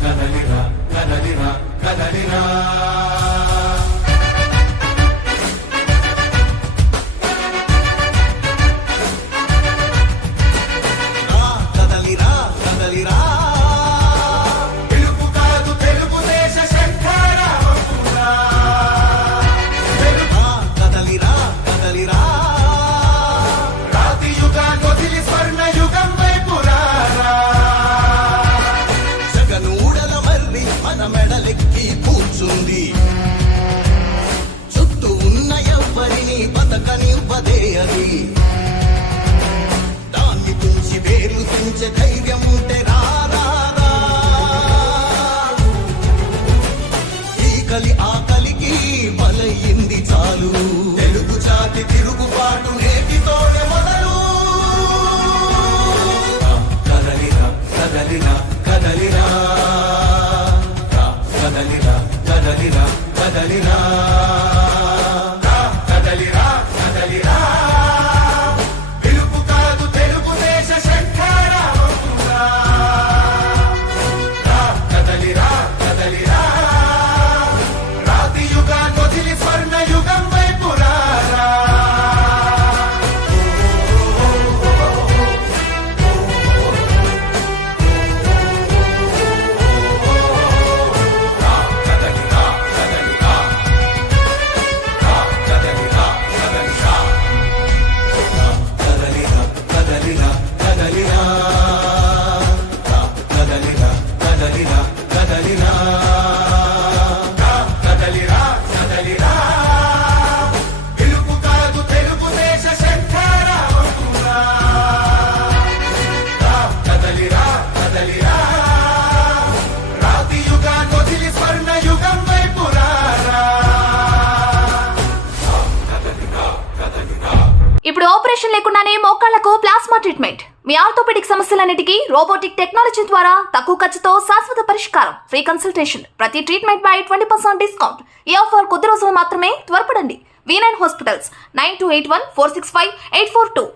కదలిరా కదలిరా కదలిరా కదలిరా కదలిరా పిలుపు కాదు తెలుగుదేశ శంఖారావమురా కదలిరా కదలిరా రాతి యుగాన్ని వదిలి స్వర్ణ యుగం వైపు రారా జగనూడల మర్రి మన మెడలెక్కి కూర్చుంది చుట్టూ ఉన్న ఎవ్వరిని బతకనివ్వదే అది దాన్ని తుంచి వేలు తుంచే ధైర్యం ఉంటే రారా ఈ కలి ఆకలికి బలయింది చాలు తెలుగు జాతి తిరుగుబాటు నేటితోనే మొదలు కదలిరా కదలిరా కదలిరా కదలిరా కదలిరా కదలిరా కదలిరా కదలిరా పిలుపు కాదు తెలుగుదేశ శంఖారావమురా కదలిరా కదలిరా రాతి యుగాన్ని వదిలి స్వర్ణ యుగం వైపు రారా కదలిరా కదలిరా కదలిరా కదలిరా కదలిరా కదలిరా కదలిరా కదలిరా కదలిరా కదలిరా కదలిరా పిలుపు కాదు తెలుగుదేశ శంఖారావమురా కదలిరా కదలిరా రాతి యుగాన్ని వదిలి స్వర్ణ యుగం వైపు రారా కదలిరా కదలిరా ఇప్పుడు ఆపరేషన్ లేకుండానే మోకాళ్లకు ప్లాస్మా ట్రీట్మెంట్. మీ ఆర్థోపెడిక్ సమస్యలన్నిటికీ రోబోటిక్ టెక్నాలజీ ద్వారా తక్కువ ఖర్చుతో శాశ్వత పరిష్కారం. Free consultation. ప్రతి ట్రీట్మెంట్ పై 20% డిస్కౌంట్. ఈ ఆఫర్ కొద్ది రోజులు మాత్రమే. త్వరపడండి. V9 hospitals 9281465842.